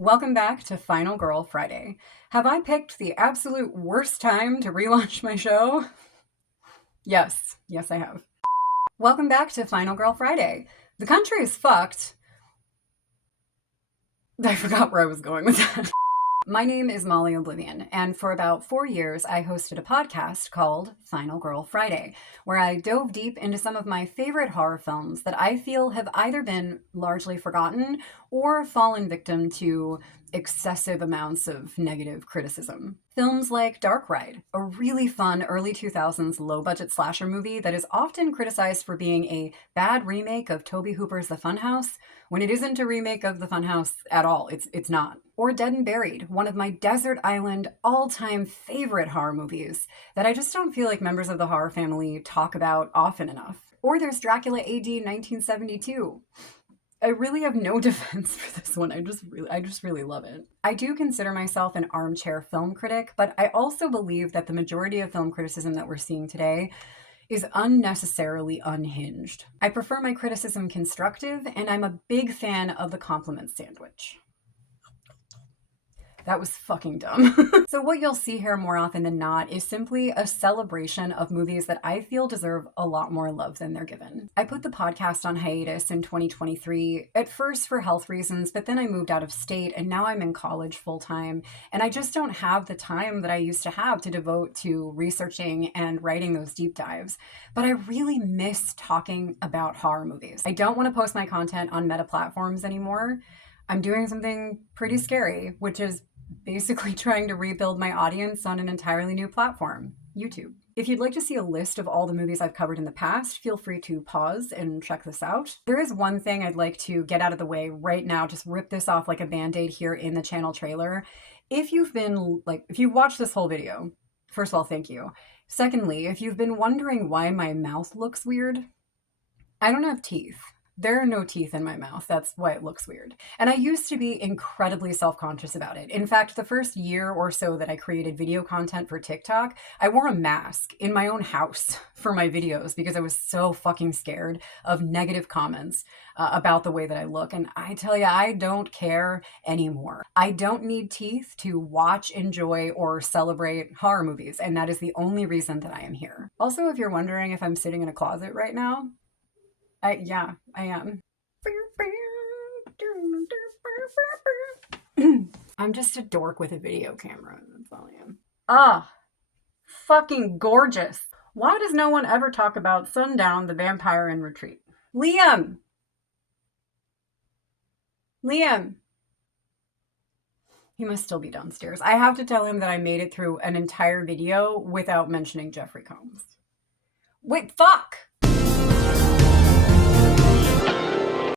Welcome back to Final Girl Friday. Have I picked the absolute worst time to relaunch my show? Yes, I have. Welcome back to Final Girl Friday. The country is fucked. I forgot where I was going with that. My name is Molly Oblivion, and for about 4 years, I hosted a podcast called Final Girl Friday, where I dove deep into some of my favorite horror films that I feel have either been largely forgotten or fallen victim to excessive amounts of negative criticism. Films like Dark Ride, a really fun early 2000s low-budget slasher movie that is often criticized for being a bad remake of Tobe Hooper's The Funhouse, when it isn't a remake of The Funhouse at all. It's not. Or Dead and Buried, one of my desert island all-time favorite horror movies that I just don't feel like members of the horror family talk about often enough. Or there's Dracula AD 1972. I really have no defense for this one. I just really love it. I do consider myself an armchair film critic, but I also believe that the majority of film criticism that we're seeing today is unnecessarily unhinged. I prefer my criticism constructive, and I'm a big fan of the compliment sandwich. That was fucking dumb. So what you'll see here more often than not is simply a celebration of movies that I feel deserve a lot more love than they're given. I put the podcast on hiatus in 2023, at first for health reasons, but then I moved out of state and now I'm in college full time. And I just don't have the time that I used to have to devote to researching and writing those deep dives. But I really miss talking about horror movies. I don't want to post my content on meta platforms anymore. I'm doing something pretty scary, which is basically trying to rebuild my audience on an entirely new platform, YouTube. If you'd like to see a list of all the movies I've covered in the past, feel free to pause and check this out. There is one thing I'd like to get out of the way right now, just rip this off like a band-aid here in the channel trailer. If you've watched this whole video, first of all, thank you. Secondly, if you've been wondering why my mouth looks weird, I don't have teeth. There are no teeth in my mouth. That's why it looks weird. And I used to be incredibly self-conscious about it. In fact, the first year or so that I created video content for TikTok, I wore a mask in my own house for my videos because I was so fucking scared of negative comments about the way that I look. And I tell you, I don't care anymore. I don't need teeth to watch, enjoy, or celebrate horror movies. And that is the only reason that I am here. Also, if you're wondering if I'm sitting in a closet right now, yeah, I am. I'm just a dork with a video camera. That's all I am. Ah, fucking gorgeous. Why does no one ever talk about Sundown, the Vampire in Retreat? Liam! He must still be downstairs. I have to tell him that I made it through an entire video without mentioning Jeffrey Combs. Wait, fuck!